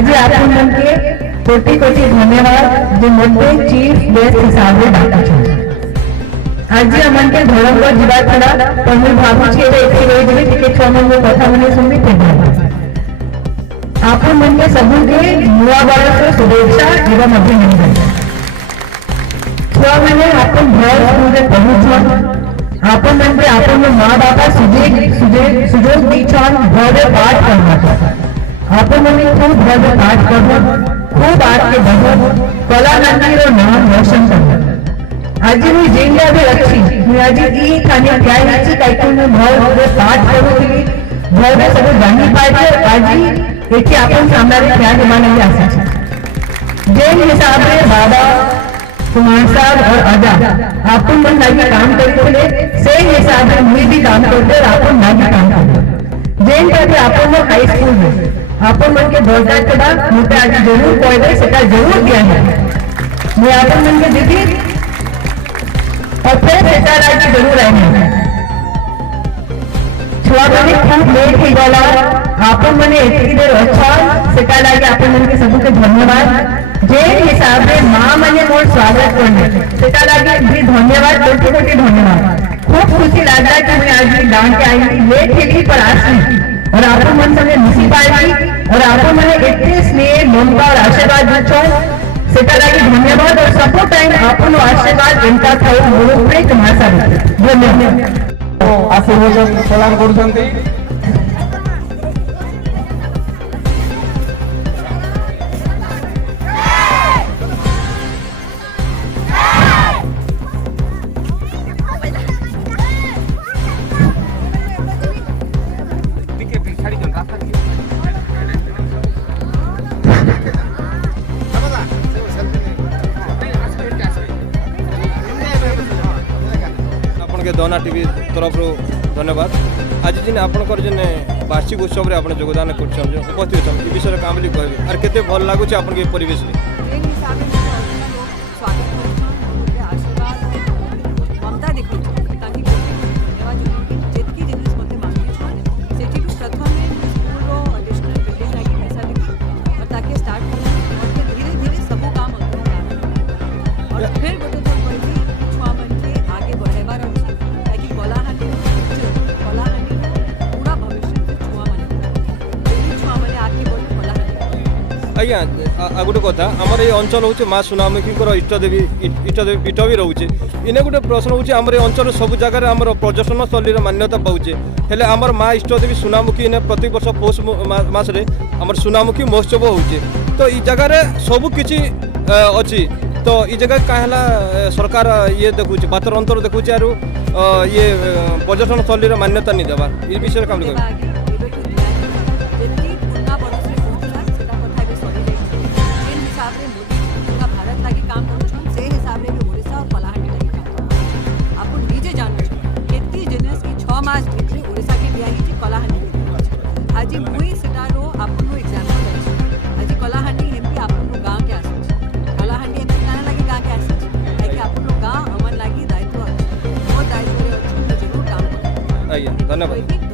आज आपण म्हणजे कोटी कोटी धन्यवाद जे मोठे चीफ गेस्ट हिसाब से डाका आज हमके धर्म को जीवा थला पण मैं भाबुची एबे एथि रही जिवे टिके 6 मन में कथा मने सुनबी ते आपण म्हणजे सबुके युवा वर्ष शुभेच्छा एवं अभिनंदन छुआ मैंने आपण घर स्कूल पहुंच आपण म्हणजे आपण माँ बापा सुजोग दीछान भव्य पाठ करना आपण म्हणजे खूब भव्य पाठ करना खूब आगे बढ़ो कला मंदिर नाम रोशन करना आज मी जेंगा भी रखी मैं आज ई थाने क्या याची कायतून भव्य पाठ करू दिली भव्य सब जानी पाहिजे आज एथे आपण सामनारे क्या जमाने आसा जेन हिसाब से बाबा कुमार साहब और आजा आपण मन लागी काम करते से हिसाब से मैं भी काम करते और आपण लागी काम करते जेन करके आपण हाई स्कूल में आपण मन के बोलता के बाद मुझे आज जरूर पॉइंट सेटा जरूर दिया है मैं आपण मन के दीदी और फिर सेटा लागी जरूर आएंगे छुआ मैंने खूब लेट ही बोला आपण मने इतनी देर अच्छा सेटा लागी आपण मन के सबके धन्यवाद जे हिसाब से माँ मने मोर स्वागत करने सेटा लागी भी धन्यवाद कोटि कोटि धन्यवाद खूब खुशी लागला कि मैं आज गांव के आई लेट थी पर आसी और आपण मन संगे मिसी पाई और आपण मने इतने स्नेह ममता और आशीर्वाद दीछो सेटा लागी धन्यवाद और सबो टाइम आपण आशीर्वाद एंता थायो मोर उपरे तुम्हारा धन्यवाद आशीर्वाद प्रदान करूछंती दोना टीवी तरफ धन्यवाद आज जिन आपंकर जेन वार्षिक उत्सव में आप योगदान कर उपस्थित ये विषय क्या बोली कहे आर के भल लगुच आप परिवेश आज्ञा आ गोटे कथा आमर ये अंचल हूँ माँ सुनामुखी इष्टदेवी पीठ भी रोचे इने गोटे प्रश्न हूँ आमर ये अंचल सब जगह आम पर्यटन स्थली मान्यता पाचे हेले आमर माँ इष्टदेवी सुनामुखी इने प्रति वर्ष पौष मासरे आमर सुनामुखी महोत्सव होचे तो ये जगार सब किछि अच्छी तो ये जगह क्या सरकार ये देखुचे बातर अंतर देखुचे आरु ये पर्यटन स्थली मान्यता नहीं देवार ये विषय काम कर मास भितर ओडिशा के बियाही कलाहांडी आज मुई सेटारो आपनो एग्जांपल अछि आज कलाहांडी हेमपि आपनो गांव के आसे कलाहांडी हेमपि काना लागी गांव के आसे लाइक आपनो गांव अमन लागी दायित्व अछि ओ दायित्व रे अछि जरूर काम करू आज्ञा धन्यवाद।